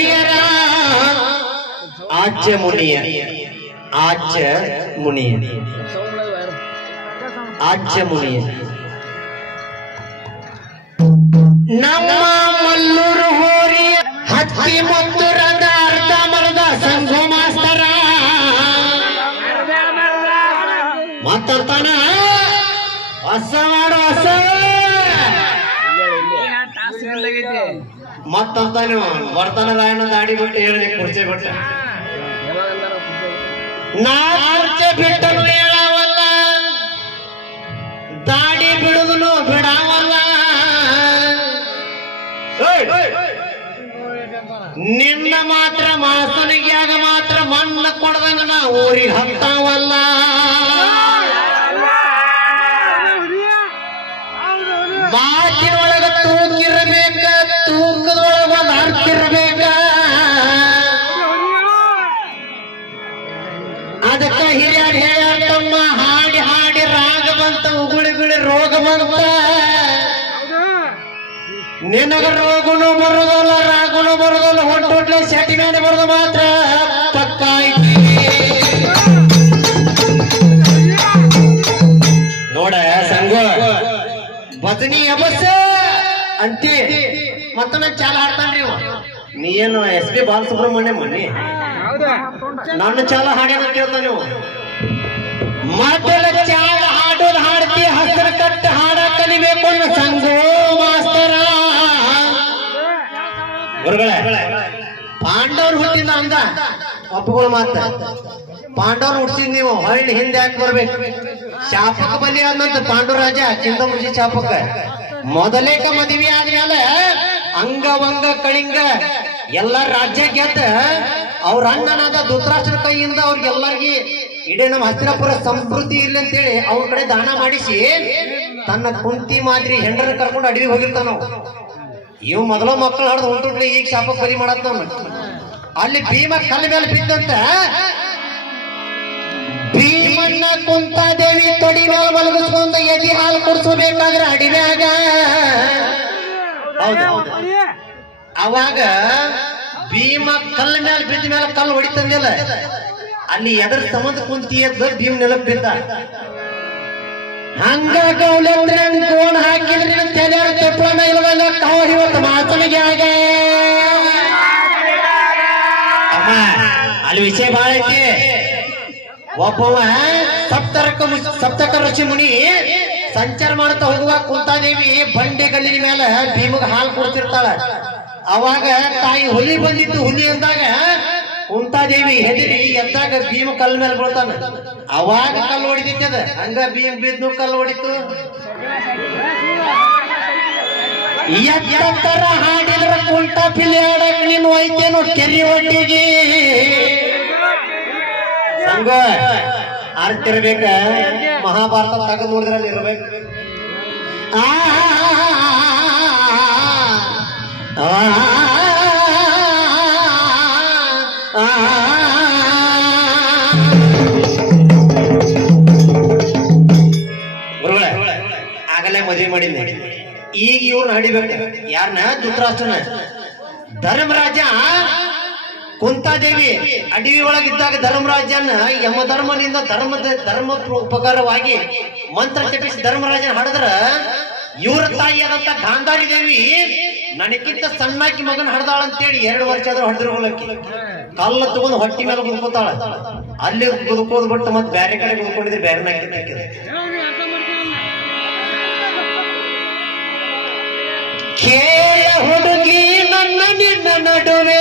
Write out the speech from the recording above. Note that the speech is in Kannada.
ಹಿರಿಯರ ಆಚ ಮುನಿಯ ಆಚ ಮುನಿಯ ಆಚ ಮುನಿಯ ನಮ್ಮ ಮಲ್ಲೂರು ಹೋರಿ ಹತ್ತಿ ಮತ್ತು ರಂಗ ಅರ್ಧ ಮರದ ಸಂಘ ಮಾಸ್ತರ ಮತ್ತರ್ತಾನ ಹೊಸ ಮಾಡು ಹೊಸ ಮತ್ತಂತಾನು ಬರ್ತಾನ ರಾಯಣ್ಣ ದಾಡಿ ಬಿಟ್ಟು ಹೇಳಿ ಕುರ್ಚಿ ಬಿಟ್ಟ ನಾ ಕುರ್ಚಿ ಬಿಟ್ಟನು ಹೇಳವಲ್ಲ ದಾಡಿ ಬಿಡುದನು ಬಿಡವಲ್ಲ ನಿನ್ನ ಮಾತ್ರ ಮಾಸನಿಗ್ಯಾಗ ಮಾತ್ರ ಮಣ್ಣ ಕೊಡದಂಗ ನಾ ಊರಿಗೆ ಹತ್ತಾವಲ್ಲ ಮಾತಿನೊಳಗ ತೂಕಿರಬೇಕ ತೂಕದೊಳಗ ಒಂದು ಅರ್ಥ ಇರಬೇಕ ಅದಕ್ಕ ಹಿರಿಯರು ಹೇಳ್ತಮ್ಮ ಹಾಡಿ ಹಾಡಿ ರಾಗ ಬಂತ ಉಗುಳಿ ಬಿಳಿ ರೋಗ ಬಂತ ನಿನಗ ರೋಗನು ಬರೋದಲ್ಲ ರಾಗನು ಬರೋದಲ್ಲ ಹೊಟ್ಟೊಟ್ಲೆ ಸೆಟಿ ಮೇಲೆ ಬರೋದು ಮಾತ್ರ ಪಕ್ಕ ಐತಿ ನೋಡ ಸಂಘ ಭಜನಿ ಅಬಸ್ ಅಂತಿ ಮತ್ತೊಮ್ಮೆ ಚಾಲ ಹಾಡ್ತಾನ ನೀವು ನೀ ಏನು ಎಸ್ ಪಿ ಬಾಲಸುಬ್ರಹ್ಮಣ್ಯ ಮಣ್ಣಿ ನನ್ನ ಚಾಲ ಹಾಡ್ಯಾನ ಕೇಳ್ತಾನ ನೀವು ಮೊದಲ ಚಾಲ ಹಾಡೋದು ಹಾಡ್ತಿ ಹಸಿರು ಕಟ್ಟ ಹಾಡ ಕಲಿಬೇಕು ಅನ್ನೋ ಸಂಘೋ ಮಾಸ್ತರ ಗುರುಗಳೇ ಪಾಂಡವ್ರು ಹುಟ್ಟಿದ ಅಂದ ಒಪ್ಪುಗಳು ಮಾತ ಪಾಂಡವ್ರು ಹುಟ್ಟಿಸಿದ್ ನೀವು ಹೊಳ್ಳಿ ಹಿಂದೆ ಯಾಕೆ ಬರ್ಬೇಕು ಶಾಪಕ ಬಲಿ ಆದಂತ ಪಾಂಡು ರಾಜ ಚಿಂತಮುಷಿ ಶಾಪಕ ಮೊದಲೇಕ ಮದುವೆ ಆದ್ಮೇಲೆ ಅಂಗವಂಗ ಕಳಿಂಗ ಎಲ್ಲ ರಾಜ್ಯ ಗೆದ್ದ ಅವ್ರ ಅಣ್ಣನಾದ ಧೃತರಾಷ್ಟ್ರ ಕೈಯಿಂದ ಅವ್ರಿಗೆಲ್ಲರಿಗೆ ಇಡೀ ನಮ್ಮ ಹಸ್ತಿನಾಪುರ ಸಂಸ್ಕೃತಿ ಇಲ್ಲ ಅಂತೇಳಿ ಅವ್ರ ಕಡೆ ದಾನ ಮಾಡಿಸಿ ತನ್ನ ಕುಂತಿ ಮಾದ್ರಿ ಹೆಂಡರನ್ನ ಕರ್ಕೊಂಡು ಅಡವಿಗೆ ಹೋಗಿರ್ತಾನ ಇವ್ ಮೊದಲ ಮಕ್ಕಳು ಹಡ್ದು ಹೊಂಟುಟ್ಲಿ ಈಗ ಶಾಪಕ್ ಬಲಿ ಮಾಡತ್ತವನು ಅಲ್ಲಿ ಭೀಮ ಕಲ್ಲ ಮೇಲೆ ಬಿದ್ದಂತ ಭೀಮಣ್ಣ ಕುಂತಾದೇವಿ ತೊಡಿ ಮೇಲೆ ಮಲಗಿಸ್ಕೊಂಡು ಎದಿ ಹಾಲು ಕುಡಿಸಬೇಕಾದ್ರೆ ಅಡಿವ್ಯಾಗ ಅವಾಗ ಭೀಮ ಕಲ್ಲ ಮೇಲೆ ಬಿದ್ದ ಮೇಲೆ ಕಲ್ಲು ಹೊಡಿತಂದಿಲ್ಲ ಅಲ್ಲಿ ಎದರ್ ಸಂಬಂಧ ಕುಂತಿ ಎದ್ದು ಭೀಮ್ ನೆಲಕ್ ಬಿದ್ದ ಹಂಗ ಗೋಣ ಹಾಕಿದ್ರಿ ತಲೆ ತೆಪ್ಪಳ ಇಲ್ವಂಗ ಕಾವ ಇವತ್ತು ಮಾತನಿಗೆ ಆಗ ಅಮ್ಮ ಅಲ್ಲಿ ವಿಷಯ ಬಾಳ ಐತಿ ಒಬ್ಬವ ಸಪ್ತಕ ಋಷಿ ಮುನಿ ಸಂಚಾರ ಮಾಡ್ತಾ ಹೋಗುವಾಗ ಕುಂತಾದೇವಿ ಬಂಡೆ ಗಲ್ಲಿನ ಮೇಲೆ ಭೀಮಗ್ ಹಾಲು ಕೊಡ್ತಿರ್ತಾಳ ಅವಾಗ ತಾಯಿ ಹುಲಿ ಬಂದಿತ್ತು ಹುಲಿ ಅಂದಾಗ ಕುಂತಾದೇವಿ ಹೆದರಿ ಎದ್ದಾಗ ಭೀಮ ಕಲ್ ಮೇಲೆ ಬೀಳ್ತಾನ ಅವಾಗ ಕಲ್ಲು ಹೊಡಿತದ ಹಂಗ ಭೀಮ್ ಬಿದ್ದು ಕಲ್ಲು ಹೊಡಿತು ಎತ್ತರ ಹಾಡಿದ್ರ ಕುಂಟ ಪಿಲಿ ಆಡಕ್ ನೀನು ಒಯ್ತೇನು ಕೆರಿ ಒಟ್ಟಿಗೆ ಸಂಘ ಅರ್ತಿರ್ಬೇಕ ಮಹಾಭಾರತ ತಗದ್ ನೋಡಿದ್ರಲ್ಲಿ ಇರ್ಬೇಕು ಆಗಲೇ ಮದುವೆ ಮಾಡಿದ್ದೆ ಈಗ ಇವ್ರನ್ನ ಹಡಿಬೇಕು ಯಾರನ್ನ ಧೃತರಾಷ್ಟ್ರನ ಧರ್ಮರಾಜ ಕುಂತಾದೇವಿ ಅಡವಿ ಒಳಗಿದ್ದಾಗ ಧರ್ಮರಾಜನ ಯಮಧರ್ಮನಿಂದ ಧರ್ಮ ಉಪಕಾರವಾಗಿ ಮಂತ್ರ ಜಪಿಸಿ ಧರ್ಮರಾಜನ ಹಡದ್ರ ಇವ್ರ ತಾಯಿಯಾದಂತ ಗಾಂಧಾರಿ ದೇವಿ ನನಗಿಂತ ಸಣ್ಣಾಕಿ ಮಗನ ಹಡ್ದಾಳ ಅಂತೇಳಿ 2 ವರ್ಷ ಆದ್ರೂ ಹಡ್ದಿರ್ಗೊಳಕ್ಕಿ ಕಲ್ಲ ತಗೊಂಡು ಹೊಟ್ಟಿ ಮೇಲೆ ಗುದ್ಕೋತಾಳ ಅಲ್ಲಿ ಗುದ್ಕೋದ್ ಬಿಟ್ಟು ಮತ್ತೆ ಬೇರೆ ಕಡೆ ಗುದ್ಕೊಂಡಿದ್ರೆ ಬೇರೆ ನಾಕಿದೆ ಕೇಳ ಹುಡುಗಿ ನನ್ನ ನಿನ್ನ ನಡುವೆ